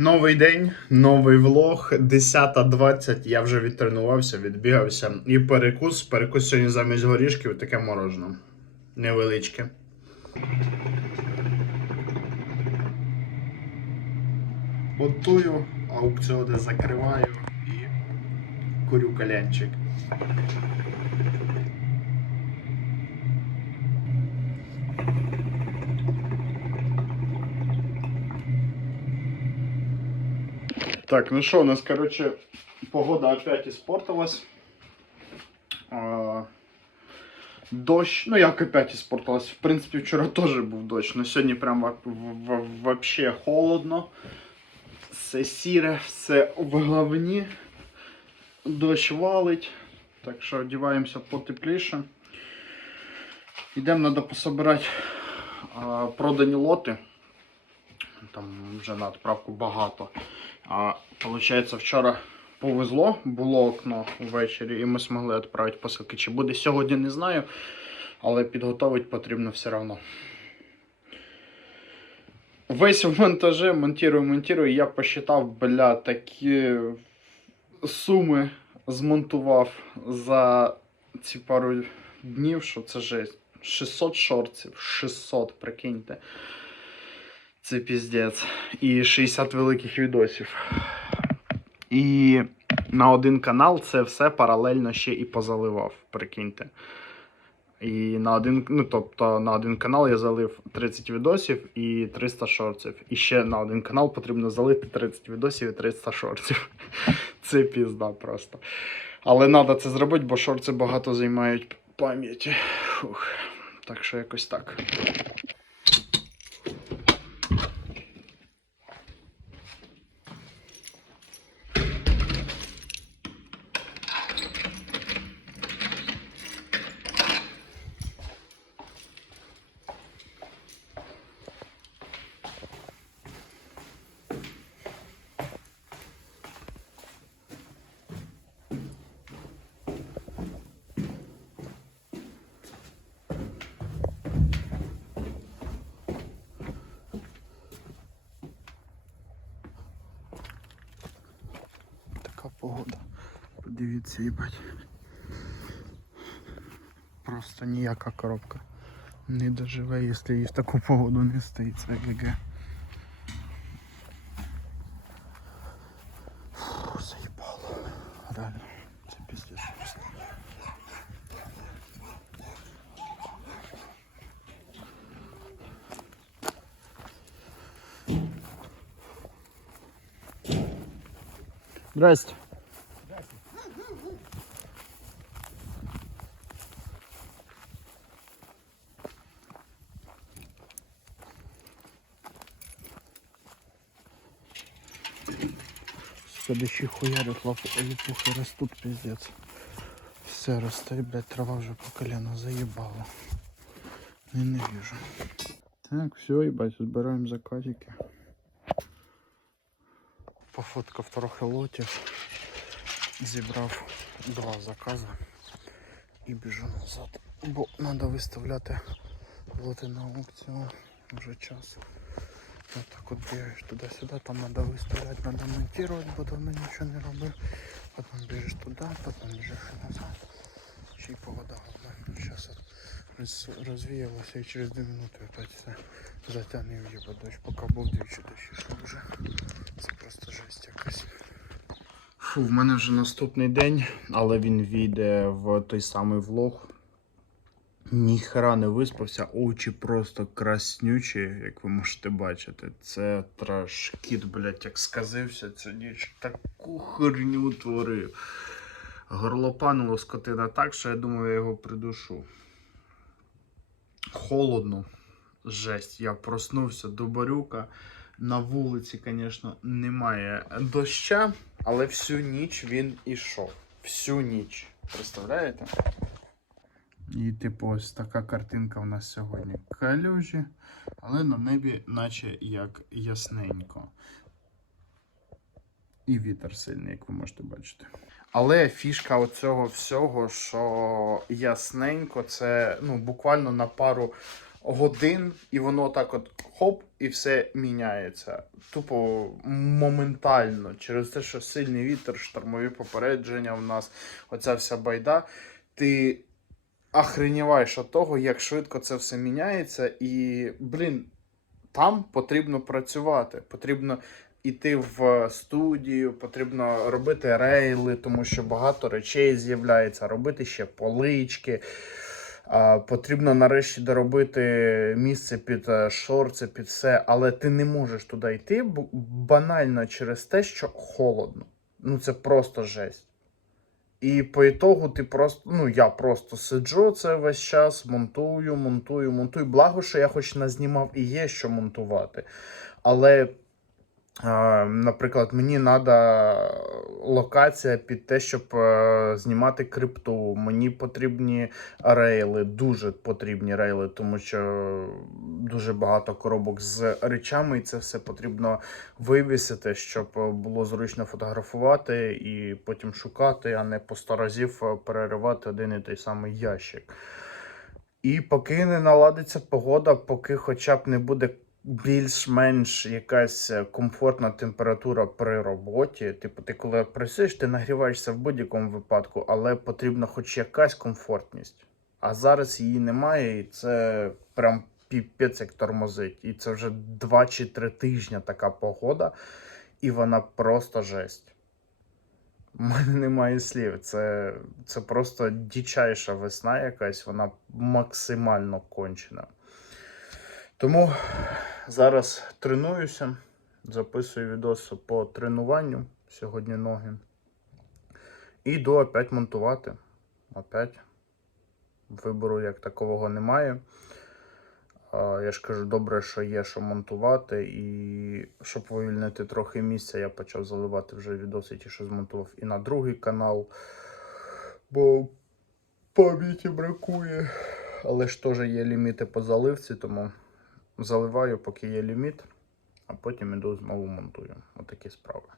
Новий день, новий влог, 10.20, я вже відтренувався, відбігався. І перекус. Перекус сьогодні замість горішків таке морожене. Невеличке. Готую, аукціони закриваю і курю калянчик. Так, ну что, у нас, короче, погода опять испортилась. Дощ, ну як опять испортилась. В принципі, вчора теж був дощ, але сьогодні прям вообще холодно. Все сіре, все в говні. Дощ валить. Так що одягаємося потепліше. Йдемо, треба пособирати продані лоти. Там вже на відправку багато. А, Получається, вчора повезло, було окно ввечері, і ми змогли відправити посилки. Чи буде сьогодні, не знаю, але підготовити потрібно все одно. Весь в монтажі, монтирую, монтирую. Я посчитав, бля, такі суми змонтував за ці пару днів, що це жесть. 600 шортів, 600, прикиньте. Це піздець. І 60 великих відосів. І на один канал це все паралельно ще і позаливав, прикиньте. І на один, ну, тобто на один канал я залив 30 відосів і 300 шортів. І ще на один канал потрібно залити 30 відосів і 300 шортів. Це пізда просто. Але треба це зробити, бо шорти багато займають пам'яті. Так що якось так. погода. Подивіться, їбать. Просто ніяка коробка не доживе, якщо її в таку погоду не стоїть. Це ГГ. Фу, заїбало. Реально, це піздець просто. Здрасте. Дощі хуярят, липухи растут, пиздец. Все росте, блядь, трава вже по колено заїбала. Ненавижу. Так, все, ебать, збираємо заказики. Пофоткав трохи лотів. Зібрав два закази і біжу назад. Бо треба виставляти лоти на аукціон. Вже час. Вот так от бігаєш туди-сюди, там треба виставляти, треба монтувати, бо давно нічого не робив. Потім біжиш туди, потім біжиш назад. Ще й погода головне. Зараз роз, розвіялося і через 2 минути опять все затягне в їбо дощ. Поки був двічі дощ ішов вже. Це просто жесть якась. Фу, в мене вже наступний день, але він війде в той самий влог. Ніхера не виспався, очі просто краснючі, як ви можете бачити. Це траш. Кіт, блядь, як сказився цю ніч. Таку херню творив. Горлопанило скотина так, що я думаю, я його придушу. Холодно. Жесть. Я проснувся до барюка. На вулиці, звісно, немає доща, але всю ніч він ішов. Всю ніч. Представляєте? І типу ось така картинка в нас сьогодні. Калюжі, але на небі наче як ясненько. І вітер сильний, як ви можете бачити. Але фішка оцього всього, що ясненько, це ну, буквально на пару годин, і воно так от хоп, і все міняється. Тупо моментально. Через те, що сильний вітер, штормові попередження в нас, оця вся байда. Ти охреніваєш від того, як швидко це все міняється. І, блін, там потрібно працювати. Потрібно йти в студію, потрібно робити рейли, тому що багато речей з'являється, робити ще полички. Потрібно нарешті доробити місце під е, шорти, під все, але ти не можеш туди йти банально через те, що холодно. Ну це просто жесть. І по ітогу ти просто, ну я просто сиджу це весь час, монтую, монтую, монтую. Благо, що я хоч назнімав і є що монтувати. Але, е, наприклад, мені треба локація під те, щоб е, знімати крипту. Мені потрібні рейли, дуже потрібні рейли, тому що дуже багато коробок з речами, і це все потрібно вивісити, щоб е, було зручно фотографувати і потім шукати, а не по сто разів е, переривати один і той самий ящик. І поки не наладиться погода, поки хоча б не буде більш-менш якась е, комфортна температура при роботі. Типу, ти коли працюєш, ти нагріваєшся в будь-якому випадку, але потрібна хоч якась комфортність. А зараз її немає, і це прям піпець як тормозить. І це вже 2 чи 3 тижні така погода, і вона просто жесть. У мене немає слів. Це, це просто дичайша весна якась, вона максимально кончена. Тому зараз тренуюся, записую відоси по тренуванню сьогодні ноги. І йду опять монтувати. Опять. Вибору як такового немає. Я ж кажу, добре, що є що монтувати, і щоб вивільнити трохи місця, я почав заливати вже відоси, ті, що змонтував і на другий канал. Бо пам'яті бракує. Але ж теж є ліміти по заливці, тому заливаю, поки є ліміт, а потім іду знову монтую. Отакі справи.